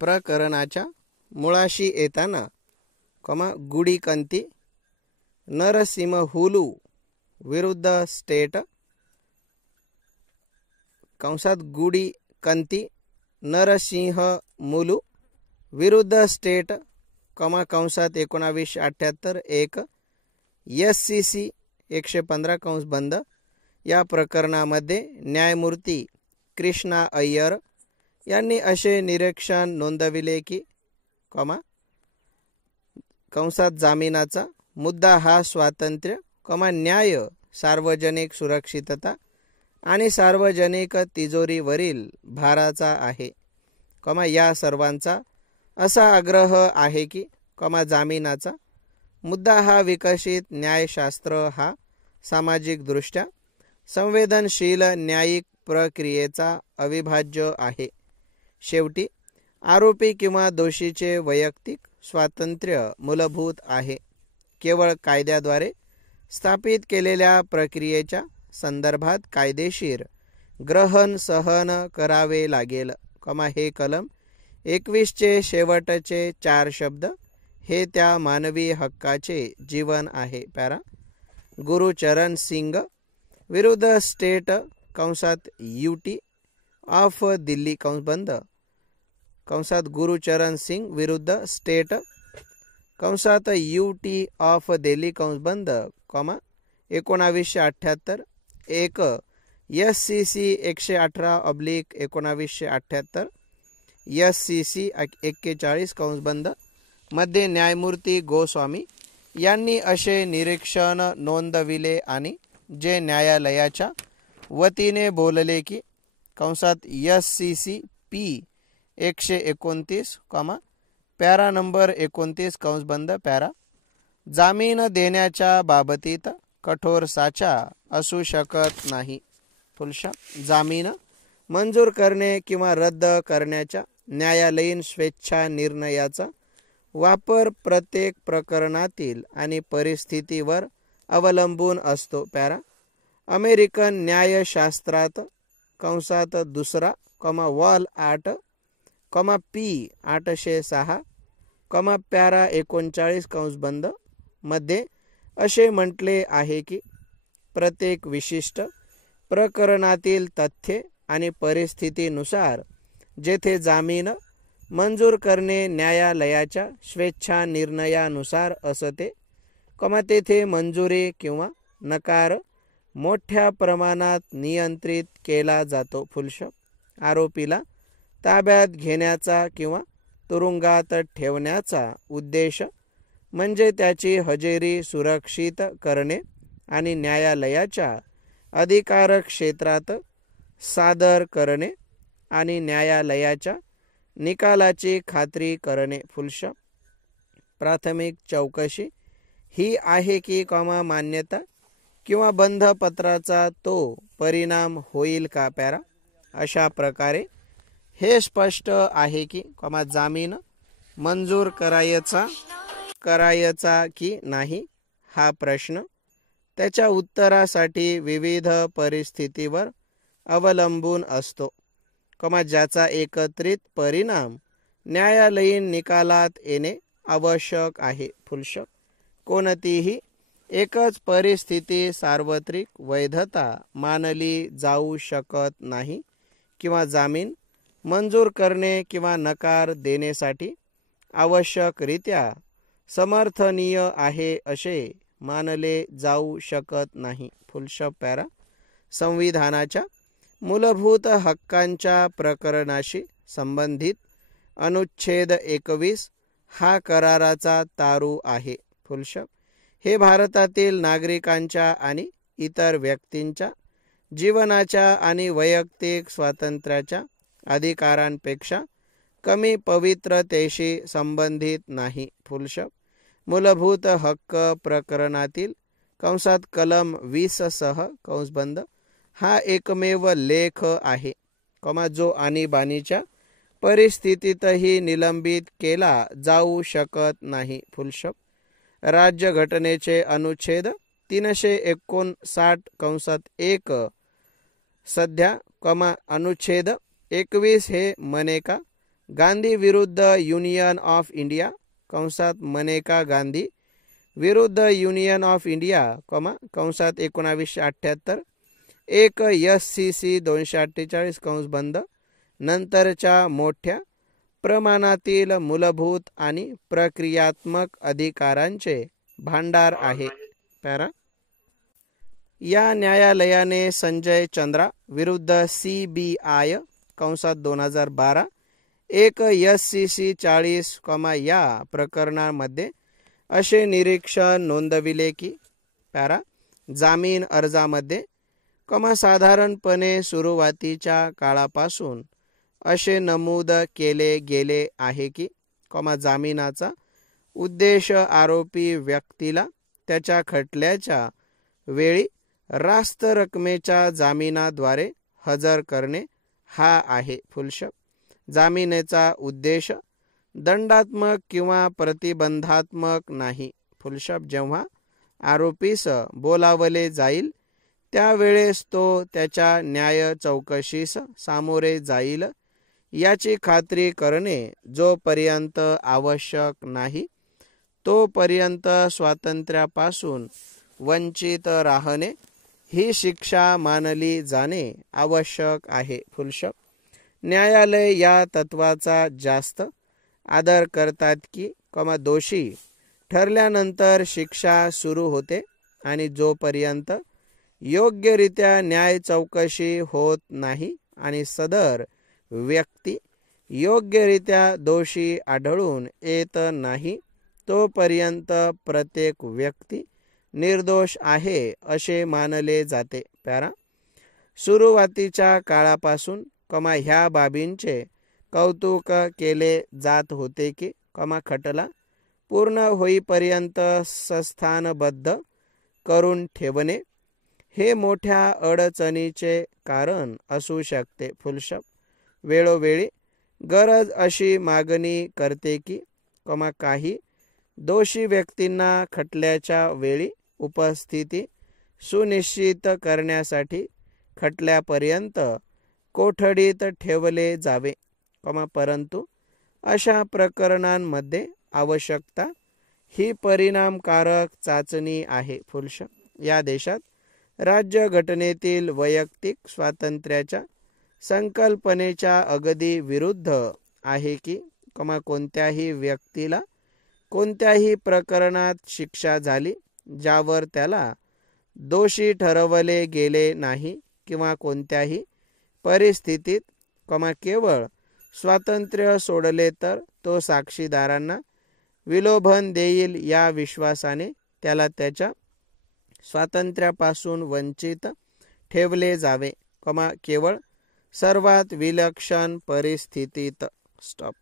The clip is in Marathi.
प्रकरणाच्या मुळाशी येताना गुडी कंती नरसिंहहुलू विरुद्ध स्टेट कंसात गुडी कंती नरसिंहमुलू विरुद्ध स्टेट कंसात 1978 एक SCC 115 कंस बंद या प्रकरणामध्ये न्यायमूर्ती कृष्णा अय्यर यांनी असे निरीक्षण नोंदविले की कंसात जामीनाचा मुद्दा हा स्वातंत्र्य न्याय सार्वजनिक सुरक्षितता आणि सार्वजनिक तिजोरीवरील भाराचा आहे या सर्वांचा असा आग्रह आहे की जामीनाचा मुद्दा हा विकसित न्यायशास्त्र हा सामाजिक दृष्ट्या संवेदनशील न्यायिक प्रक्रियेचा अविभाज्य आहे। शेवटी आरोपी किंवा दोषीचे वैयक्तिक स्वातंत्र्य मूलभूत आहे। केवळ कायद्याद्वारे स्थापित केलेल्या प्रक्रियेच्या संदर्भात कायदेशीर ग्रहण सहन करावे लागेल हे कलम 21 चे शेवटचे 4 शब्द हे त्या मानवी हक्काचे जीवन आहे। पॅरा गुरुचरण सिंग विरुद्ध स्टेट कंसात UT ऑफ दिल्ली कंस बंद कंसात गुरुचरण सिंग विरुद्ध स्टेट कंसात UT ऑफ दिल्ली कंस बंद 1978 एक SCC 118/1978 SCC 41 कंस बंद मध्ये न्यायमूर्ती गोस्वामी यांनी असे निरीक्षण नोंदविले आणि जे न्यायालयाच्या वतीने बोलले की कंसात SCC P 129 पॅरा नंबर 29 कंस बंद पॅरा जामीन देण्याच्या बाबतीत कठोर साचा असू शकत नाही। फुलशा जामीन मंजूर करणे किंवा रद्द करण्याच्या न्यायालयीन स्वेच्छा निर्णयाचा वापर प्रत्येक प्रकरणातील आणि परिस्थितीवर अवलंबून असतो। पॅरा अमेरिकन न्यायशास्त्रात कंसात दुसरा वॉल 8 P 806 पॅरा 39 कंस बंद मध्ये असे म्हटले आहे की प्रत्येक विशिष्ट प्रकरणातील तथ्ये आणि परिस्थितीनुसार जेथे जामीन मंजूर करणे न्यायालयाच्या स्वेच्छा निर्णयानुसार असते तेथे मंजुरी किंवा नकार मोठ्या प्रमाणात नियंत्रित केला जातो। फुलशॉप आरोपीला ताब्यात घेण्याचा किंवा तुरुंगात ठेवण्याचा उद्देश म्हणजे त्याची हजेरी सुरक्षित करणे आणि न्यायालयाच्या अधिकार क्षेत्रात सादर करणे आणि न्यायालयाच्या निकालाची खात्री करणे। फुलशॉप प्राथमिक चौकशी ही आहे की मान्यता किंवा बंधपत्राचा तो परिणाम होईल का। पॅरा अशा प्रकारे हे स्पष्ट आहे की जामीन मंजूर करायचा की नाही हा प्रश्न त्याच्या उत्तरासाठी विविध परिस्थितीवर अवलंबून असतो ज्याचा एकत्रित परिणाम न्यायालयीन निकालात येणे आवश्यक आहे। फुलशॉप कोणतीही एकच परिस्थिती सार्वत्रिक वैधता मानली जाऊ शकत नाही किंवा जामीन मंजूर करणे किंवा नकार देण्यासाठी आवश्यकरित्या समर्थनीय आहे असे मानले जाऊ शकत नाही। फुलशॉप पॅरा संविधानाच्या मूलभूत हक्कांच्या प्रकरणाशी संबंधित अनुच्छेद 21 हा कराराचा तारू आहे। फुलशॉप हे भारतातील नागरिकांच्या आणि इतर व्यक्तींच्या जीवनाच्या आणि वैयक्तिक स्वातंत्र्याच्या अधिकारांपेक्षा कमी पवित्रतेशी संबंधित नाही। फुलशॉप मूलभूत हक्क प्रकरणातील कंसात कलम 20 सह कंस बंद हा एकमेव लेख आहे जो आणीबाणीच्या परिस्थितीतही निलंबित केला जाऊ शकत नाही। फुलशॉप राज्यघटनेचे अनुच्छेद 359 कंसात 1 सध्या अनुच्छेद 21 हे म्हणे का गांधी विरुद्ध युनियन ऑफ इंडिया कंसात मनेका गांधी विरुद्ध युनियन ऑफ इंडिया कंसात 1978 एक SCC 248 कंस बंद नंतरच्या मोठ्या प्रमाणातील मूलभूत आणि प्रक्रियात्मक अधिकारांचे भांडार आहे. पॅरा. या न्यायालयाने संजय चंद्रा विरुद्ध CBI कंसात 2012 एक SCC 40, या प्रकरणामध्ये असे निरीक्षण नोंदविले की पॅरा जामीन अर्जामध्ये साधारणपणे सुरुवातीच्या काळापासून असे नमूद केले गेले आहे की जामिनाचा उद्देश आरोपी व्यक्तीला त्याच्या खटल्याच्या वेळी रास्त रकमेच्या जामिनाद्वारे हजर करणे हा आहे. फुलशप. जामिनेचा उद्देश दंडात्मक किंवा प्रतिबंधात्मक नाही. फुलशप. जेव्हा आरोपीस बोलावले जाईल त्यावेळेस तो त्याच्या न्याय चौकशीस सामोरे जाईल याची खात्री करणे जोपर्यंत आवश्यक नाही तोपर्यंत स्वातंत्र्यापासून वंचित राहणे ही शिक्षा मानली जाणे आवश्यक आहे. फुलशप. न्यायालय या तत्वाचा जास्त आदर करतात की दोषी ठरल्यानंतर शिक्षा सुरू होते आणि जोपर्यंत योग्यरित्या न्याय चौकशी होत नाही आणि सदर व्यक्ती योग्यरित्या दोषी आढळून येत नाही तोपर्यंत प्रत्येक व्यक्ती निर्दोष आहे असे मानले जाते. पॅरा. सुरुवातीच्या काळापासून ह्या बाबींचे कौतुक केले जात होते की खटला पूर्ण होईपर्यंत संस्थानबद्ध करून ठेवणे हे मोठ्या अडचणीचे कारण असू शकते. फुलशप. वेळोवेळी गरज अशी मागणी करते की काही दोषी व्यक्तींना खटल्याच्या वेळी उपस्थिती सुनिश्चित करण्यासाठी खटल्यापर्यंत कोठडीत ठेवले जावे. परंतु अशा प्रकरणांमध्ये आवश्यकता ही परिणामकारक चाचणी आहे. फुलशप. या देशात राज्यघटनेतील वैयक्तिक स्वातंत्र्याच्या संकल्पनेच्या अगदी विरुद्ध आहे की कोणत्याही व्यक्तीला कोणत्याही प्रकरणात शिक्षा झाली ज्यावर त्याला दोषी ठरवले गेले नाही किंवा कोणत्याही परिस्थितीत केवळ स्वातंत्र्य सोडले तर तो साक्षीदारांना विलोभन देईल या विश्वासाने त्याला त्याच्या स्वातंत्र्यापासून वंचित ठेवले जावे केवळ सर्वात विलक्षण परिस्थितीत. स्टॉप.